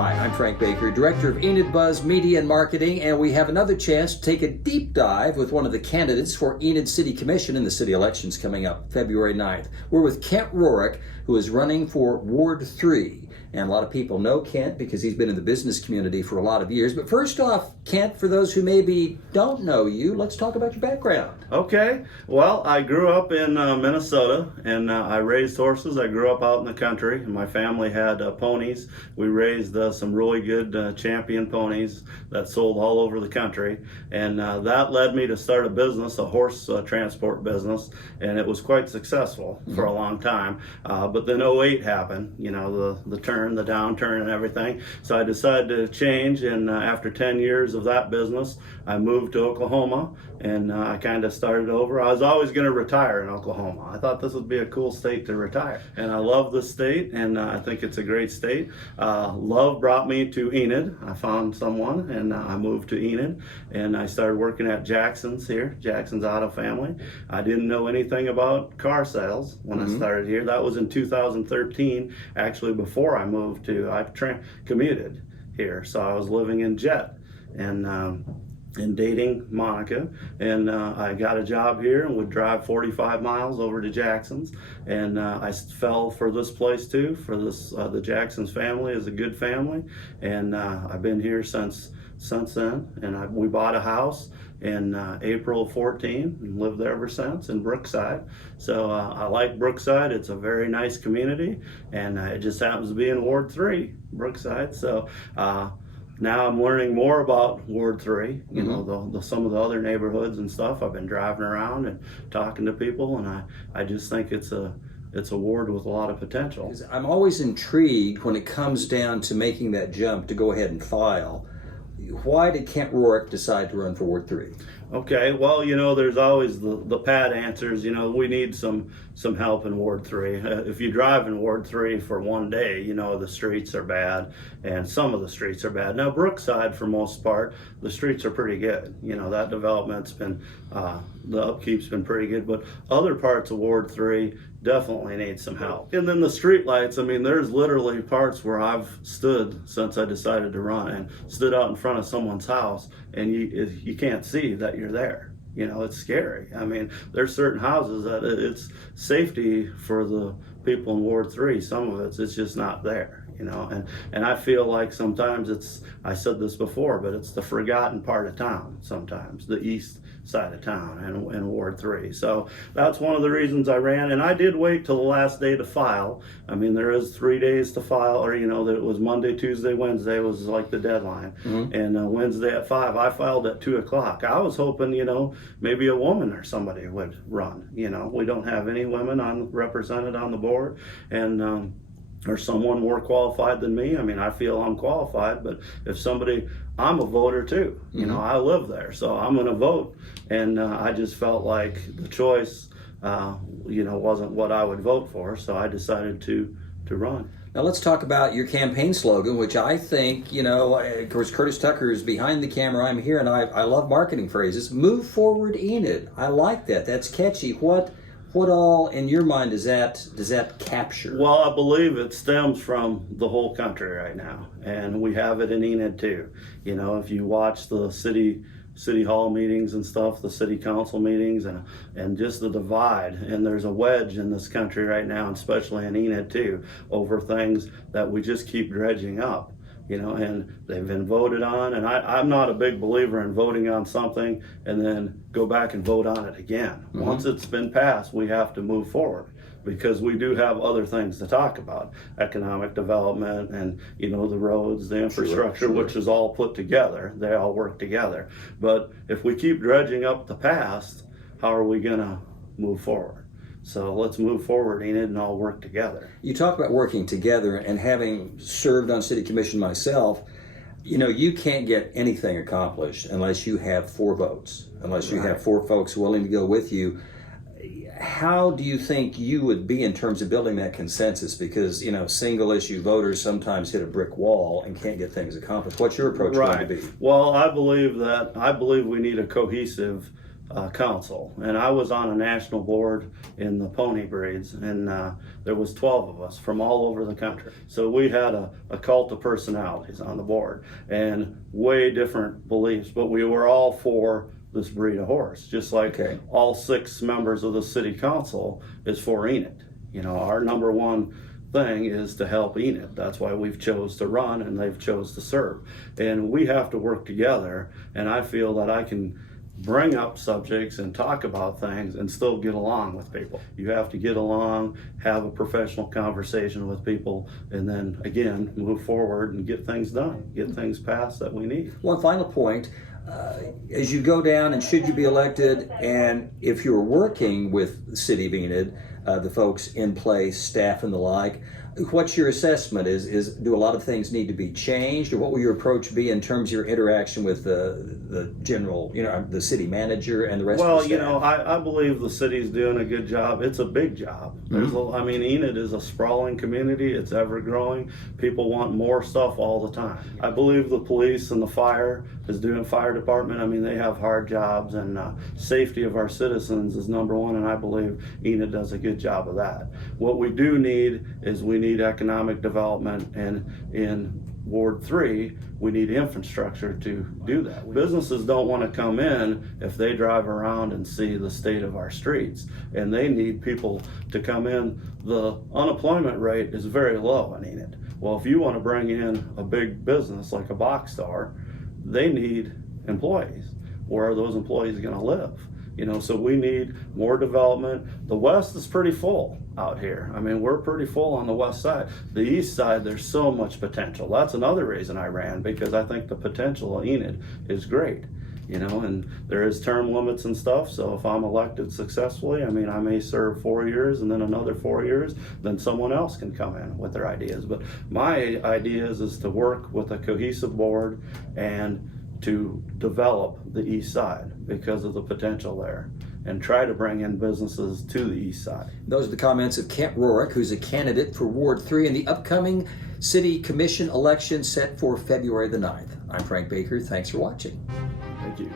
Hi, I'm Frank Baker, Director of Enid Buzz Media and Marketing, and we have another chance to take a deep dive with one of the candidates for Enid City Commission in the city elections coming up February 9th. We're with Kent Rorick, who is running for Ward 3. And a lot of people know Kent because he's been in the business community for a lot of years. But first off, Kent, for those who maybe don't know you, let's talk about your background. Okay. Well, I grew up in Minnesota, and I raised horses. I grew up out in the country. My family had ponies. We raised some really good champion ponies that sold all over the country. And that led me to start a business, a horse transport business. And it was quite successful for a long time. But then '08 happened, you know, the downturn and everything. So I decided to change, and after 10 years of that business, I moved to Oklahoma, and I kind of started over. I was always going to retire in Oklahoma. I thought this would be a cool state to retire, and I love this state, and I think it's a great state. Love brought me to Enid. I found someone, and I moved to Enid, and I started working at Jackson's here, Jackson's Auto Family. I didn't know anything about car sales when I started here. That was in 2013, actually before I moved to, I commuted here. So I was living in Jet and dating Monica, and I got a job here and would drive 45 miles over to Jackson's, and I fell for this place too, for this the Jackson's family is a good family, and I've been here since then, and we bought a house in April of 14 and lived there ever since in Brookside. So I like Brookside. It's a very nice community, and it just happens to be in Ward 3, Brookside. So now I'm learning more about Ward 3, you know, some of the other neighborhoods and stuff. I've been driving around and talking to people, and I just think it's a ward with a lot of potential. I'm always intrigued when it comes down to making that jump to go ahead and file. Why did Kent Rorick decide to run for Ward 3? Okay, well, you know, there's always the pat answers. You know, we need some help in Ward 3. If you drive in Ward 3 for one day, you know, the streets are bad, and some of the streets are bad. Now, Brookside, for most part, the streets are pretty good. You know, that development's been, the upkeep's been pretty good, but other parts of Ward 3 definitely need some help. And then the street lights, I mean, there's literally parts where I've stood since I decided to run and stood out in front of someone's house, and you can't see that you're there. You know, it's scary. I mean, there's certain houses that it's safety for the people in Ward 3. Some of it's just not there, you know, and I feel like sometimes I said this before, but it's the forgotten part of town sometimes, the east side of town and Ward 3. So that's one of the reasons I ran, and I did wait till the last day to file. I mean, there is 3 days to file, or, you know, it was Monday, Tuesday, Wednesday was like the deadline, and Wednesday at 5, I filed at 2 o'clock. I was hoping, you know, maybe a woman or somebody would run. You know, we don't have any women represented on the board, and or someone more qualified than me. I mean, I feel I'm qualified, but if somebody, I'm a voter too. You know, I live there, so I'm going to vote. And I just felt like the choice, you know, wasn't what I would vote for, so I decided to run. Now let's talk about your campaign slogan, which I think, you know, of course, Curtis Tucker is behind the camera. I'm here, and I love marketing phrases. Move forward, Enid. I like that. That's catchy. What all in your mind does that capture? Well, I believe it stems from the whole country right now, and we have it in Enid too. You know, if you watch the city hall meetings and stuff, the city council meetings, and just the divide, and there's a wedge in this country right now, and especially in Enid too, over things that we just keep dredging up. You know, and they've been voted on, and I'm not a big believer in voting on something and then go back and vote on it again. Once it's been passed, we have to move forward, because we do have other things to talk about, economic development and, you know, the roads, the infrastructure, which is all put together. They all work together. But if we keep dredging up the past, how are we going to move forward? So let's move forward, Enid, and all work together. You talk about working together, and having served on city commission myself, you know, you can't get anything accomplished unless you have 4 votes, unless you have 4 folks willing to go with you. How do you think you would be in terms of building that consensus? Because, you know, single issue voters sometimes hit a brick wall and can't get things accomplished. What's your approach going to be? Well, I believe we need a cohesive council, and I was on a national board in the pony breeds, and there was 12 of us from all over the country. So we had a cult of personalities on the board and way different beliefs, but we were all for this breed of horse, just like all 6 members of the city council is for Enid. You know, our number one thing is to help Enid. That's why we've chose to run and they've chose to serve. And we have to work together, and I feel that I can bring up subjects and talk about things and still get along with people. You have to get along, have a professional conversation with people, and then again move forward and get things done, get things passed that we need. One final point, as you go down and should you be elected, and if you're working with the city of Enid, the folks in place, staff and the like, what's your assessment? Is do a lot of things need to be changed, or what will your approach be in terms of your interaction with the general, the city manager and the rest of the staff? Well, I believe the city's doing a good job. It's a big job. I mean, Enid is a sprawling community. It's ever growing. People want more stuff all the time. I believe the police and the fire department. I mean, they have hard jobs, and safety of our citizens is number one, and I believe Enid does a good job of that. What we do need is we need economic development, and in Ward 3, we need infrastructure to do that. Businesses don't want to come in if they drive around and see the state of our streets, and they need people to come in. The unemployment rate is very low in Enid. Well, if you want to bring in a big business like a box store, they need employees. Where are those employees going to live? So we need more development. The west is pretty full out here. I mean, we're pretty full on the west side. The east side, there's so much potential. That's another reason I ran, because I think the potential of Enid is great. And there is term limits and stuff, so if I'm elected successfully, I mean, I may serve 4 years and then another 4 years, then someone else can come in with their ideas. But my ideas is to work with a cohesive board and to develop the east side because of the potential there, and try to bring in businesses to the east side. Those are the comments of Kent Rorick, who's a candidate for Ward 3 in the upcoming City Commission election set for February the 9th. I'm Frank Baker. Thanks for watching. Thank you.